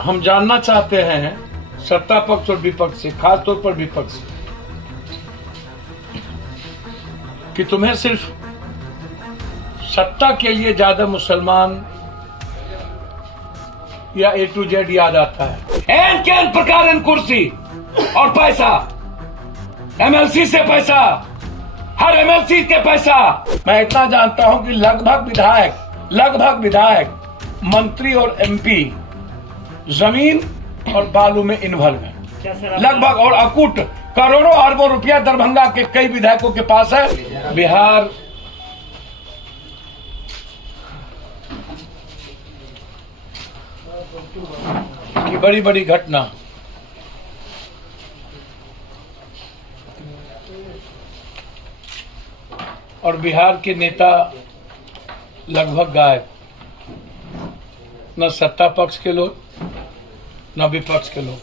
हम जानना चाहते हैं सत्ता पक्ष और विपक्ष से, खासतौर पर विपक्ष से, कि तुम्हें सिर्फ सत्ता के लिए ज्यादा मुसलमान या A to Z याद आता है। एन के एन प्रकार कुर्सी और पैसा, MLC से पैसा, हर MLC के पैसा। मैं इतना जानता हूं कि लगभग विधायक, मंत्री और MP जमीन और बालू में इन्वॉल्व है। लगभग और अकूट करोड़ों अरबों रुपया दरभंगा के कई विधायकों के पास है। बिहार की बड़ी बड़ी घटना, और बिहार के नेता लगभग गायब, न सत्ता पक्ष के लोग न विपक्ष के लोग।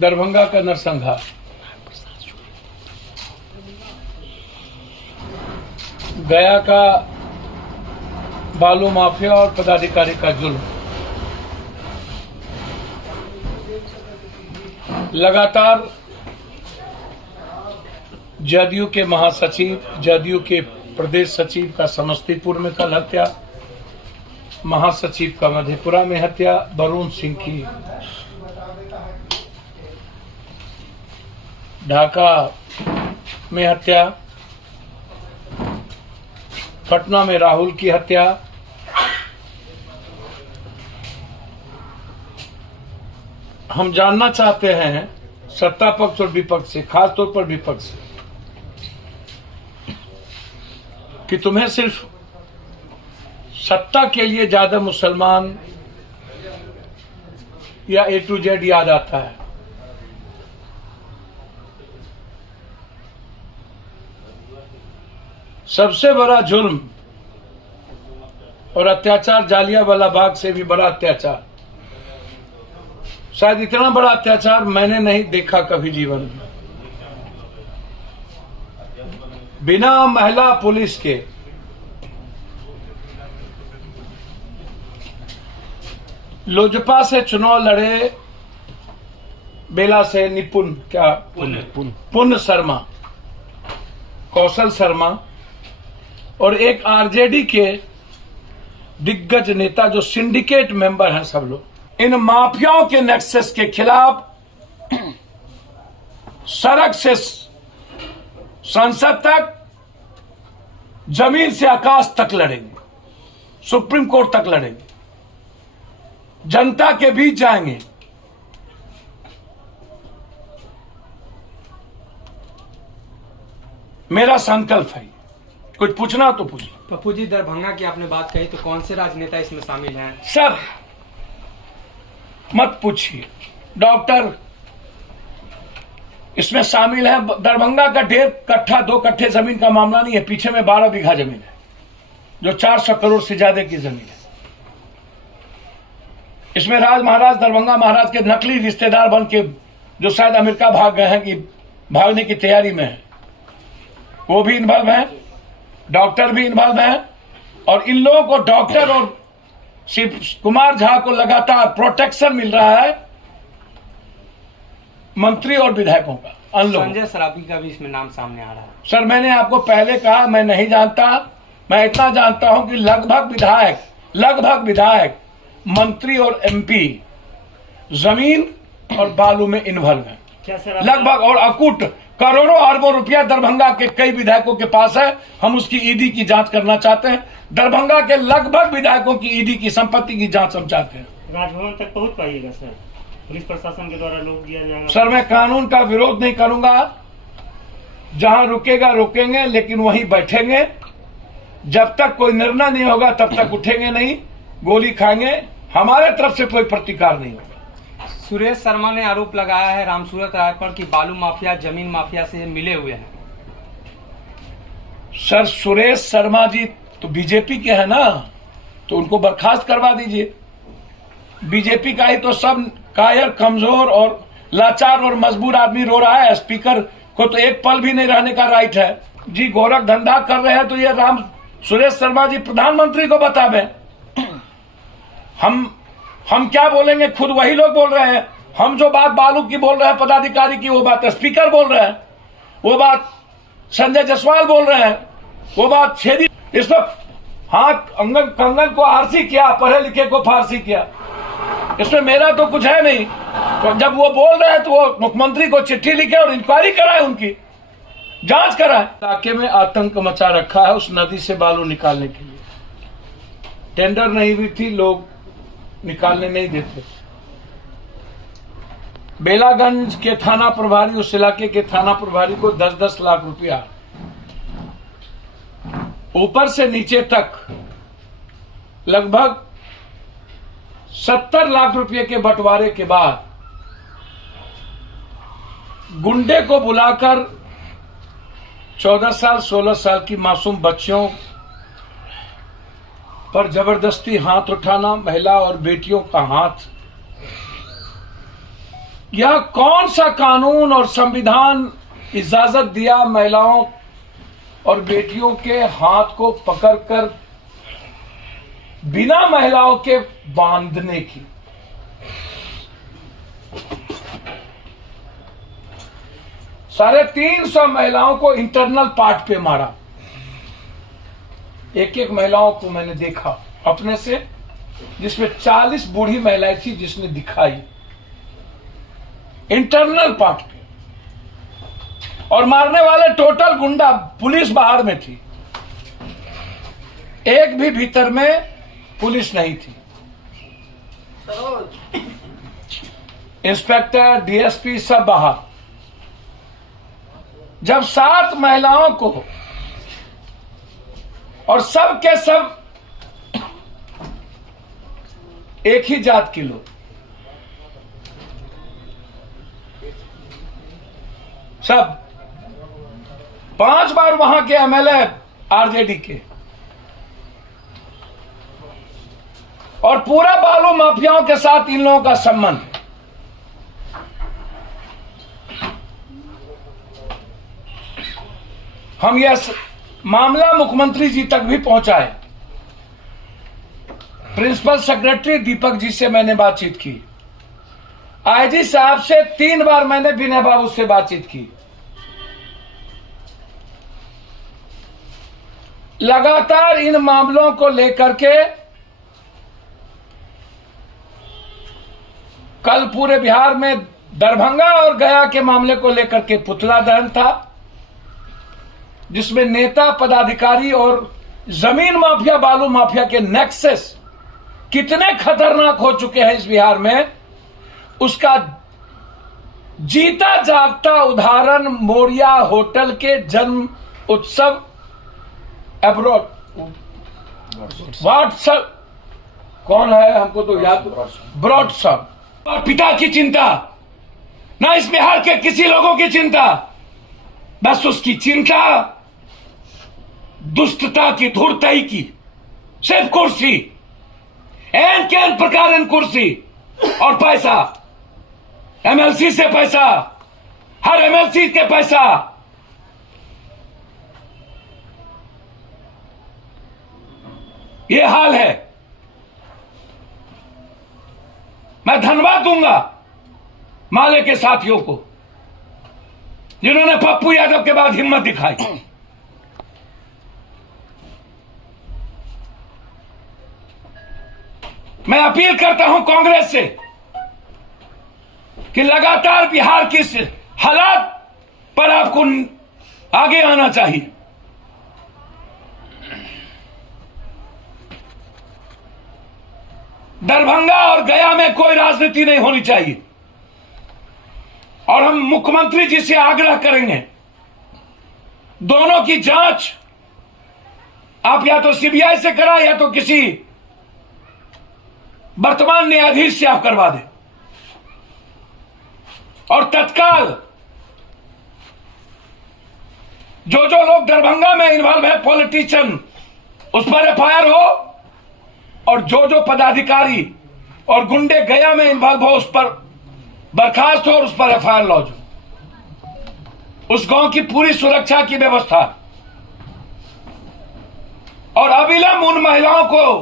दरभंगा का नरसंहार, गया का बालू माफिया और पदाधिकारी का जुल्म, लगातार जदयू के महासचिव, जदयू के प्रदेश सचिव का समस्तीपुर में कल हत्या, महासचिव का मधेपुरा में हत्या, वरुण सिंह की ढाका में हत्या, पटना में राहुल की हत्या, हम जानना चाहते हैं सत्ता पक्ष और विपक्ष से, खासतौर पर विपक्ष से, कि तुम्हें सिर्फ सत्ता के लिए ज्यादा मुसलमान या A to Z याद आता है। सबसे बड़ा जुर्म और अत्याचार जालियांवाला बाग से भी बड़ा अत्याचार, शायद इतना बड़ा अत्याचार मैंने नहीं देखा कभी जीवन में। बिना महिला पुलिस के लोजपा से चुनाव लड़े, बेला से निपुण पुण्य शर्मा, कौशल शर्मा और एक आरजेडी के दिग्गज नेता जो सिंडिकेट मेंबर हैं, सब लोग इन माफियाओं के नेक्सस के खिलाफ सड़क से संसद तक, जमीन से आकाश तक लड़ेंगे, सुप्रीम कोर्ट तक लड़ेंगे, जनता के बीच जाएंगे। मेरा संकल्प है। कुछ पूछना तो पूछिए। पप्पू जी, दरभंगा की आपने बात कही, तो कौन से राजनेता इसमें शामिल हैं? सब मत पूछिए। डॉक्टर इसमें शामिल है। दरभंगा का 1.5 कट्ठा 2 कट्ठे जमीन का मामला नहीं है, पीछे में 12 बीघा जमीन है जो 400 करोड़ से ज्यादा की जमीन है। इसमें राज महाराज, दरभंगा महाराज के नकली रिश्तेदार बन के जो शायद अमेरिका भाग गए हैं कि भागने की तैयारी में है, वो भी इन्वॉल्व है, डॉक्टर भी इन्वॉल्व है। और इन लोगों को, डॉक्टर और शिव कुमार झा को लगातार प्रोटेक्शन मिल रहा है मंत्री और विधायकों का। संजय सराबी का भी इसमें नाम सामने आ रहा है। सर, मैंने आपको पहले कहा, मैं नहीं जानता। मैं इतना जानता हूं कि लगभग विधायक, मंत्री और MP जमीन और बालू में इन्वॉल्व है। लगभग और अकूट करोड़ों अरबों रुपया दरभंगा के कई विधायकों के पास है। हम उसकी ईडी की जांच करना चाहते हैं। दरभंगा के लगभग विधायकों की ईडी की संपत्ति की जांच हम चाहते हैं। राजभवन तक पहुंच पाइएगा सर? पुलिस प्रशासन के द्वारा लोग दिया जाएगा? सर, मैं कानून का विरोध नहीं करूंगा। जहां रुकेगा रोकेंगे, लेकिन वहीं बैठेंगे। जब तक कोई निर्णय नहीं होगा तब तक उठेंगे नहीं, गोली खाएंगे। हमारे तरफ से कोई प्रतिकार नहीं होगा। सुरेश शर्मा ने आरोप लगाया है रामसूरत राय पर कि बालू माफिया जमीन माफिया से मिले हुए हैं। सर, सुरेश शर्मा जी तो बीजेपी के हैं ना, तो उनको बर्खास्त करवा दीजिए। बीजेपी का ही तो सब कायर, कमजोर और लाचार और मजबूर आदमी रो रहा है। स्पीकर को तो एक पल भी नहीं रहने का राइट है। जी गोरख धंधा कर रहे हैं तो ये राम सुरेश शर्मा जी प्रधानमंत्री को बतावे। हम क्या बोलेंगे, खुद वही लोग बोल रहे हैं। हम जो बात बालू की बोल रहे हैं पदाधिकारी की, वो बात स्पीकर बोल रहे हैं, वो बात संजय जायसवाल बोल रहे हैं, वो बात छेदी। इसमें हाथ कंगन को आरसी किया, पढ़े लिखे को फारसी किया, इसमें मेरा तो कुछ है नहीं। तो जब वो बोल रहे हैं तो वो मुख्यमंत्री को चिट्ठी लिखे और इंक्वायरी कराए, उनकी जांच कराए। इलाके में आतंक मचा रखा है उस नदी से बालू निकालने के लिए। टेंडर नहीं हुई थी, लोग निकालने नहीं देते। बेलागंज के थाना प्रभारी, उस इलाके के थाना प्रभारी को 10-10 लाख रुपया ऊपर से नीचे तक लगभग 70 लाख रुपए के बंटवारे के बाद गुंडे को बुलाकर 14 साल 16 साल की मासूम बच्चियों पर जबरदस्ती हाथ उठाना, महिला और बेटियों का हाथ। यह कौन सा कानून और संविधान इजाजत दिया महिलाओं और बेटियों के हाथ को पकड़कर बिना महिलाओं के बांधने की? 350 महिलाओं को इंटरनल पार्ट पे मारा। एक महिलाओं को मैंने देखा अपने से, जिसमें 40 बूढ़ी महिलाएं थी, जिसने दिखाई इंटरनल पार्ट पे। और मारने वाले टोटल गुंडा, पुलिस बाहर में थी, एक भी भीतर में पुलिस नहीं थी। इंस्पेक्टर, डीएसपी सब बाहर। जब 7 महिलाओं को, और सब के सब एक ही जात के लोग, सब 5 बार वहां के एमएलए आरजेडी के, और पूरा बालू माफियाओं के साथ इन लोगों का संबंध। हम यह मामला मुख्यमंत्री जी तक भी पहुंचाए। प्रिंसिपल सेक्रेटरी दीपक जी से मैंने बातचीत की, आईजी साहब से 3 बार मैंने विनय बाबू से बातचीत की। लगातार इन मामलों को लेकर के कल पूरे बिहार में दरभंगा और गया के मामले को लेकर के पुतला दहन था, जिसमें नेता, पदाधिकारी और जमीन माफिया, बालू माफिया के नेक्सस कितने खतरनाक हो चुके हैं इस बिहार में, उसका जीता जागता उदाहरण मोरिया होटल के जन्म उत्सव व्हाट्सएप, कौन है हमको तो याद, ब्रॉडसम। और पिता की चिंता ना, इस बिहार के किसी लोगों की चिंता, बस उसकी चिंता दुष्टता की, धूर्तई की, सिर्फ कुर्सी, एन केन प्रकार कुर्सी और पैसा। एमएलसी से पैसा, हर एमएलसी के पैसा। ये हाल है। मैं धन्यवाद दूंगा माले के साथियों को, जिन्होंने पप्पू यादव के बाद हिम्मत दिखाई। मैं अपील करता हूं कांग्रेस से कि लगातार बिहार की हालात पर आपको आगे आना चाहिए। दरभंगा और गया में कोई राजनीति नहीं होनी चाहिए। और हम मुख्यमंत्री जी से आग्रह करेंगे, दोनों की जांच आप या तो सीबीआई से कराएं या तो किसी वर्तमान न्यायाधीश से आप करवा दें। और तत्काल जो लोग दरभंगा में इन्वॉल्व है, पॉलिटिशियन, उस पर एफआईआर हो, और जो पदाधिकारी और गुंडे गया में इन्वॉल्व हो उस पर बर्खास्त हो और उस पर एफआईआर लॉन्च हो। उस गांव की पूरी सुरक्षा की व्यवस्था अविलंब उन महिलाओं को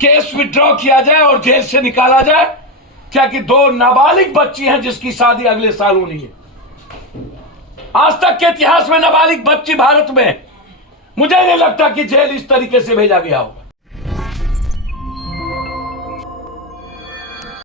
केस विड्रॉ किया जाए और जेल से निकाला जाए, क्या कि 2 नाबालिग बच्ची हैं जिसकी शादी अगले साल होनी है। आज तक के इतिहास में नाबालिग बच्ची भारत में मुझे नहीं लगता कि जेल इस तरीके से भेजा गया हो।